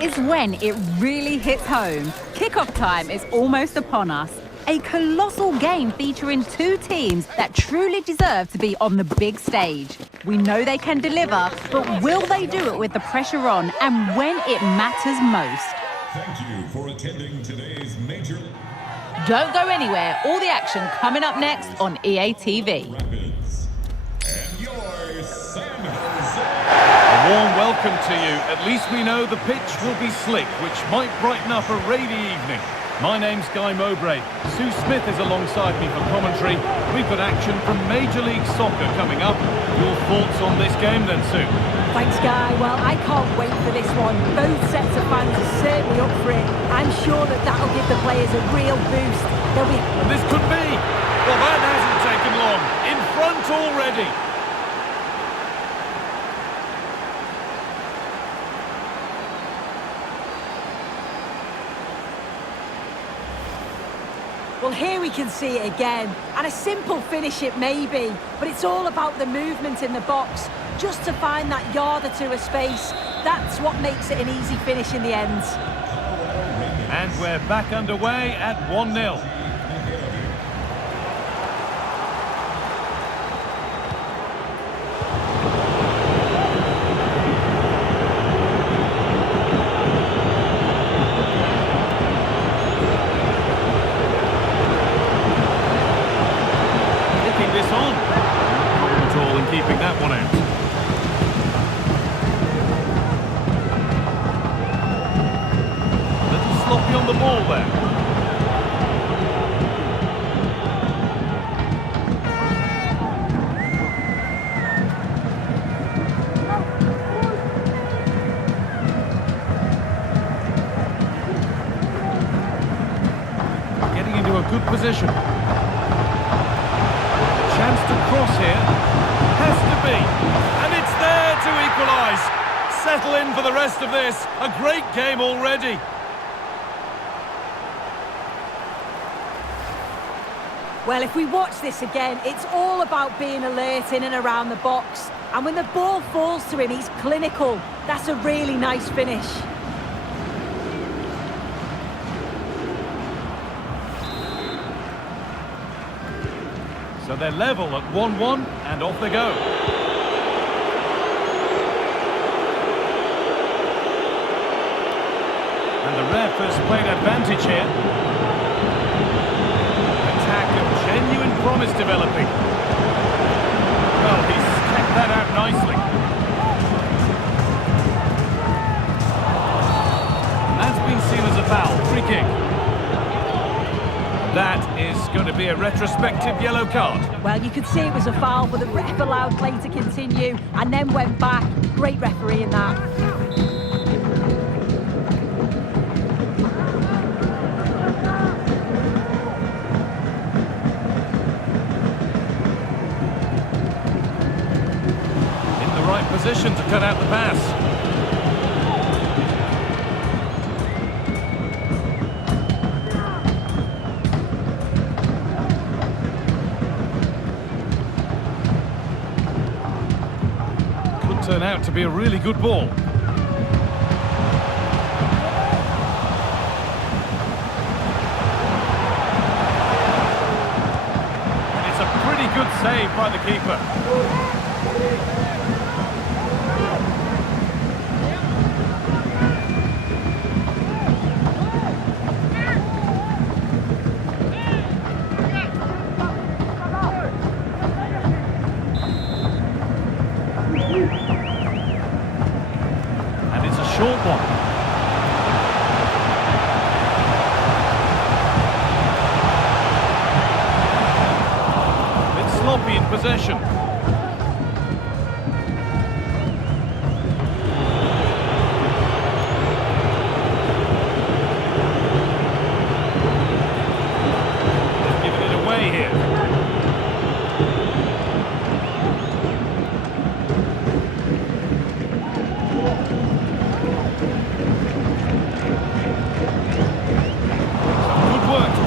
is when it really hits home. Kickoff time is almost upon us. A colossal game featuring two teams that truly deserve to be on the big stage. We know they can deliver, but will they do it with the pressure on and when it matters most? Thank you for attending today's major... Don't go anywhere. All the action coming up next on EA TV. Rapids. And your San Jose. A warm welcome to you. At least we know the pitch will be slick, which might brighten up a rainy evening. My name's Guy Mowbray. Sue Smith is alongside me for commentary. We've got action from Major League Soccer coming up. Your thoughts on this game then, Sue? Thanks, Guy. Well, I can't wait for this one. Both sets of fans are certainly up for it. I'm sure that'll give the players a real boost. And this could be. Well, that hasn't taken long. In front already. Well, here we can see it again, and a simple finish it may be, but it's all about the movement in the box, just to find that yard or two of space. That's what makes it an easy finish in the end. And we're back underway at 1-0. Keeping that one out. A little sloppy on the ball there. Getting into a good position. A chance to cross here. Has to be, and it's there to equalise. Settle in for the rest of this. A great game already. Well, if we watch this again, it's all about being alert in and around the box. And when the ball falls to him, he's clinical. That's a really nice finish. So they're level at 1-1, and off they go. And the ref has played advantage here. Attack of genuine promise developing. Well, he's kept that out nicely. And that's been seen as a foul. Free kick. That is going to be a retrospective yellow card. Well, you could see it was a foul, but the ref allowed play to continue and then went back. Great referee in that. In the right position to cut out the pass. Turn out to be a really good ball. And it's a pretty good save by the keeper. Short one. It's sloppy in possession. They've given it away here.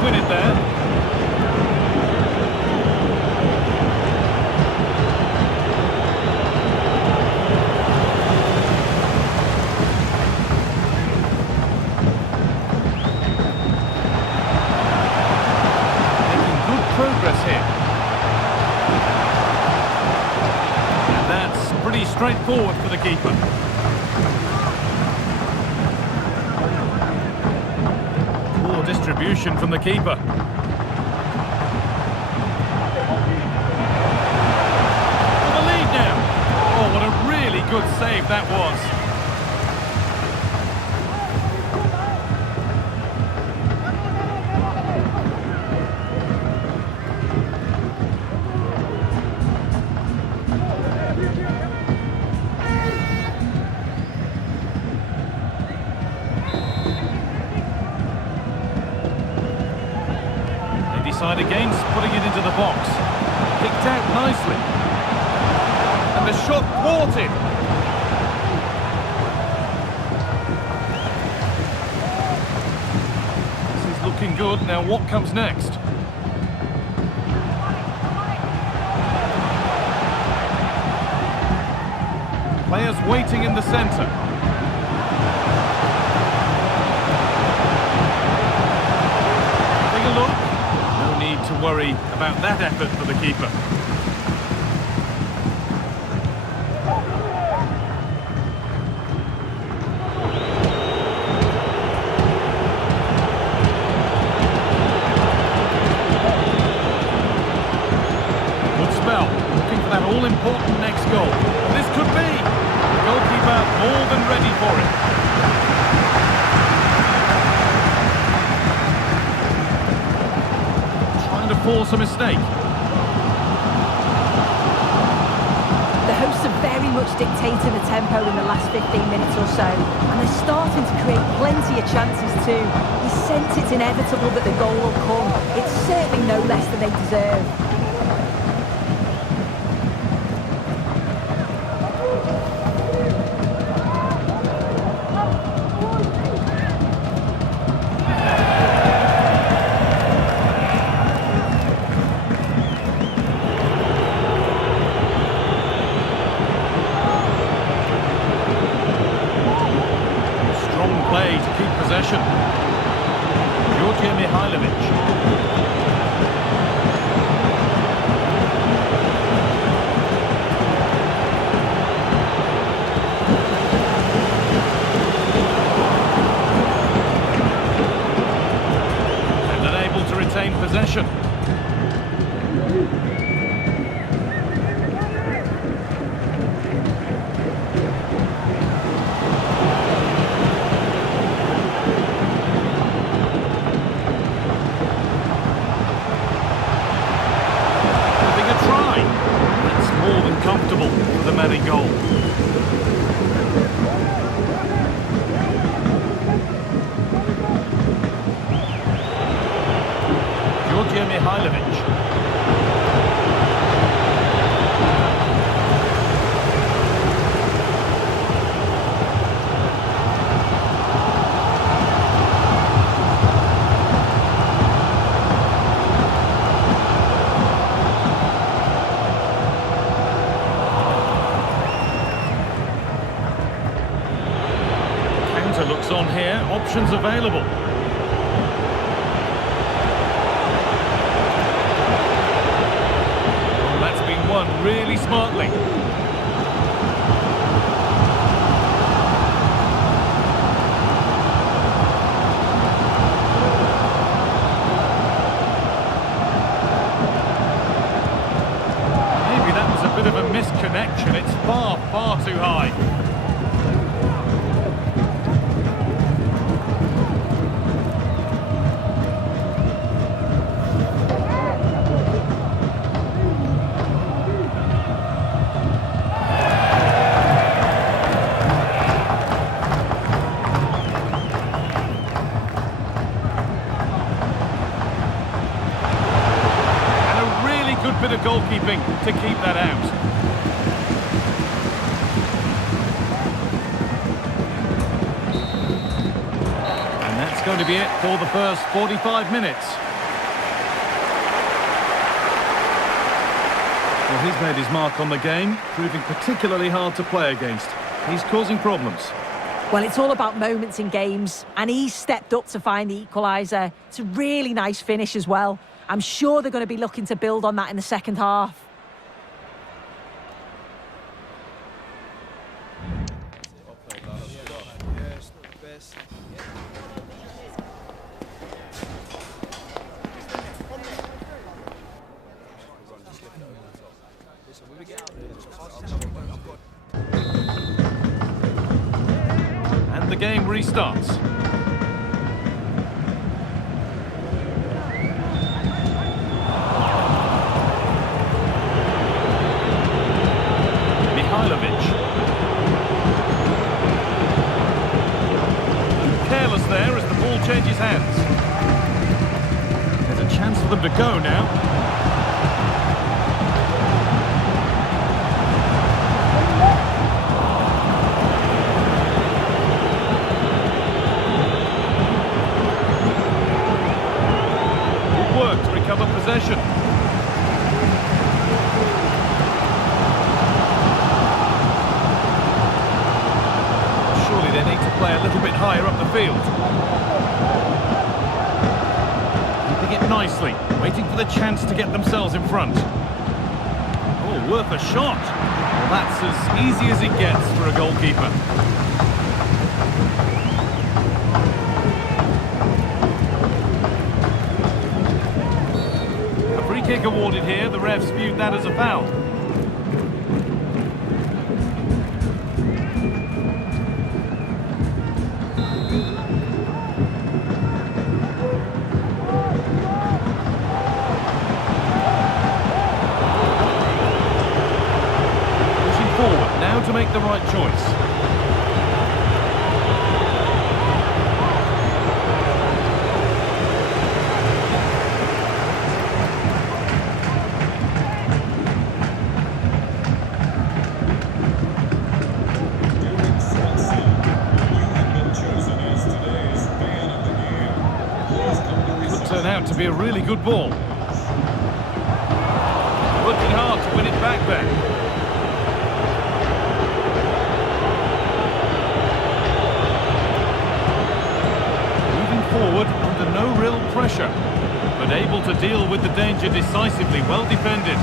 Win it there. straightforward for the keeper. Poor distribution from the keeper. For the lead now. Oh, what a really good save that was. Decide against putting it into the box. Kicked out nicely. And the shot thwarted. This is looking good. Now what comes next? Players waiting in the centre. Take a look. No need to worry about that effort for the keeper. Good spell, looking for that all-important next goal. And this could be. The goalkeeper more than ready for it. To force a mistake. The hosts have very much dictated the tempo in the last 15 minutes or so, and they're starting to create plenty of chances too. He sense it's inevitable that the goal will come. It's certainly no less than they deserve. Play to keep possession. And unable to retain possession. Comfortable for the man in goal. Looks on here, options available. Well, that's been won really smartly. Maybe that was a bit of a misconnection. It's far, far too high. Good bit of goalkeeping to keep that out. And that's going to be it for the first 45 minutes. Well, he's made his mark on the game, proving particularly hard to play against. He's causing problems. Well, it's all about moments in games, and he's stepped up to find the equaliser. It's a really nice finish as well. I'm sure they're going to be looking to build on that in the second half. starts. Careless there as the ball changes hands. There's a chance for them to go now. Good work to recover possession. They need to play a little bit higher up the field. Keeping it nicely, waiting for the chance to get themselves in front. Oh, worth a shot. Well, that's as easy as it gets for a goalkeeper. A free kick awarded here. The refs viewed that as a foul. To make the right choice. Could turn out to be a really good ball. Working hard to win it back there. Forward under no real pressure, but able to deal with the danger decisively. Well defended.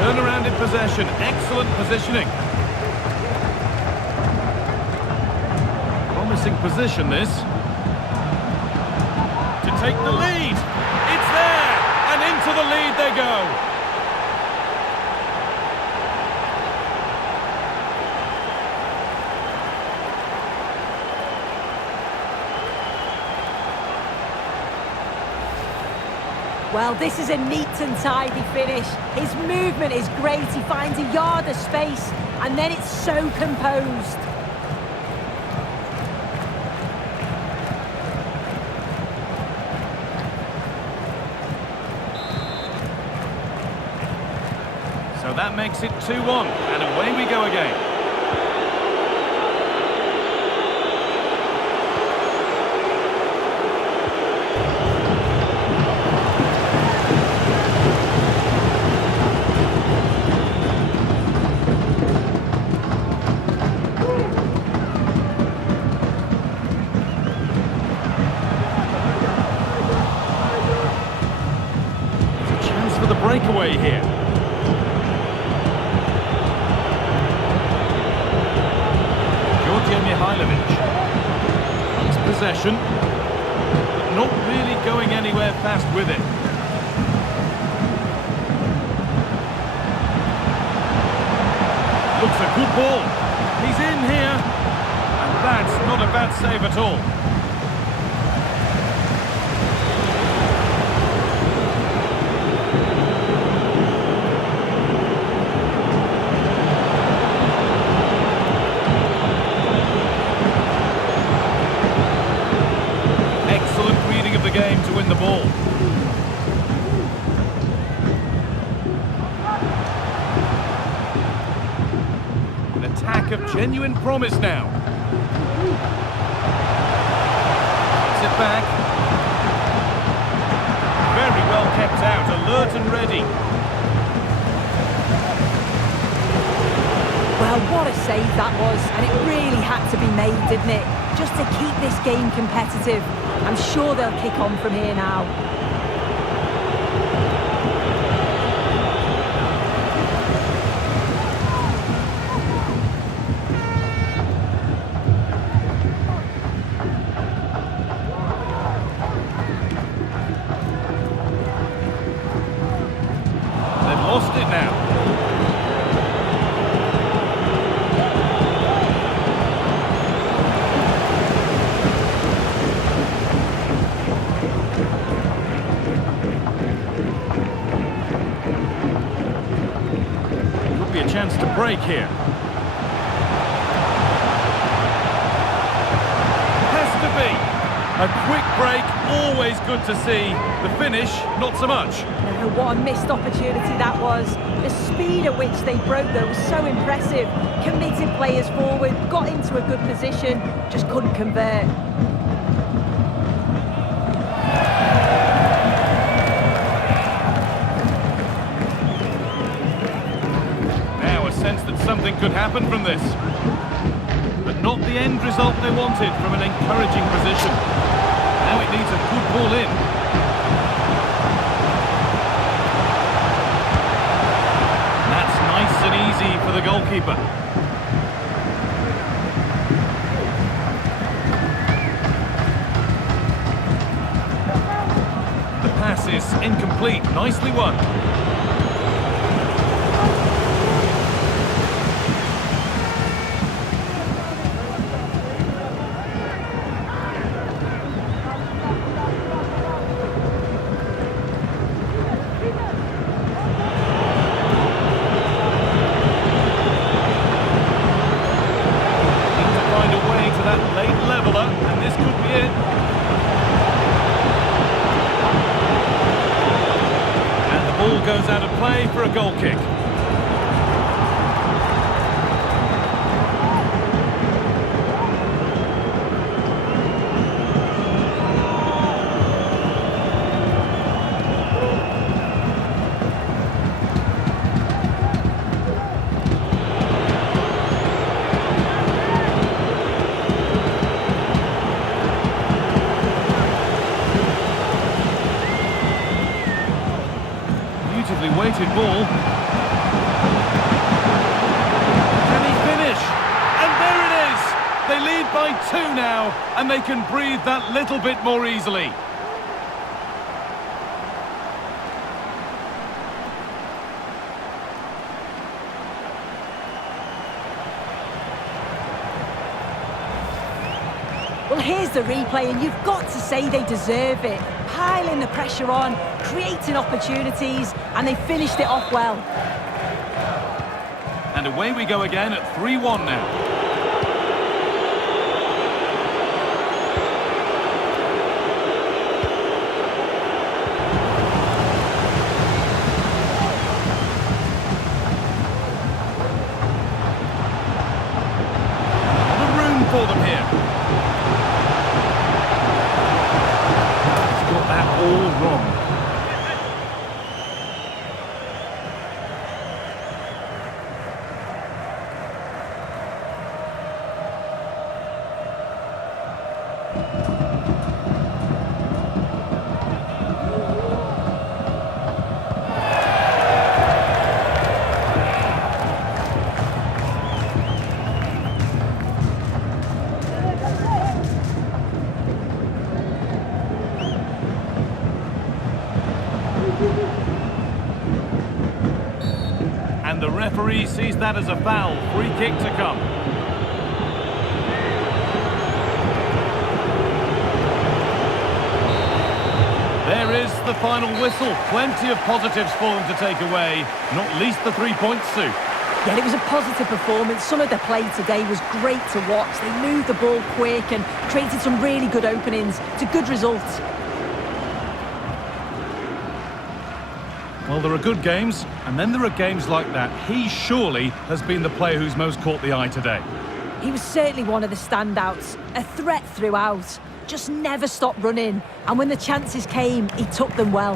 Turnaround in possession. Excellent positioning. Position this to take the lead. It's there, and into the lead they go. Well, this is a neat and tidy finish. His movement is great. He finds a yard of space, and then it's so composed. So that makes it 2-1, and away we go again. There's a chance for the breakaway here. Possession, but not really going anywhere fast with it. Looks a good ball. He's in here, and that's not a bad save at all. Game to win the ball. An attack of genuine promise now. Gets it back. Very well kept out, alert and ready. Well, what a save that was, and it really had to be made, didn't it? Just to keep this game competitive. I'm sure they'll kick on from here now. break here. Has to be. A quick break, always good to see. The finish, not so much. No, what a missed opportunity that was. The speed at which they broke though was so impressive. Committed players forward, got into a good position, just couldn't convert. Now a sense that something could happen from this. But not the end result they wanted from an encouraging position. Now it needs a good ball in. That's nice and easy for the goalkeeper. The pass is incomplete. Nicely won. Goes out of play for a goal kick. Weighted ball. Can he finish? And there it is! They lead by 2 now, and they can breathe that little bit more easily. Well, here's the replay, and you've got to say they deserve it. Piling the pressure on, creating opportunities, and they finished it off well. And away we go again at 3-1 now. The room for them here. All wrong. And the referee sees that as a foul. Free kick to come. There is the final whistle. Plenty of positives for them to take away, not least the 3 points, Sue. Yeah, it was a positive performance. Some of the play today was great to watch. They moved the ball quick and created some really good openings. It's a good result. Well, there are good games, and then there are games like that. He surely has been the player who's most caught the eye today. He was certainly one of the standouts, a threat throughout, just never stopped running, and when the chances came, he took them well.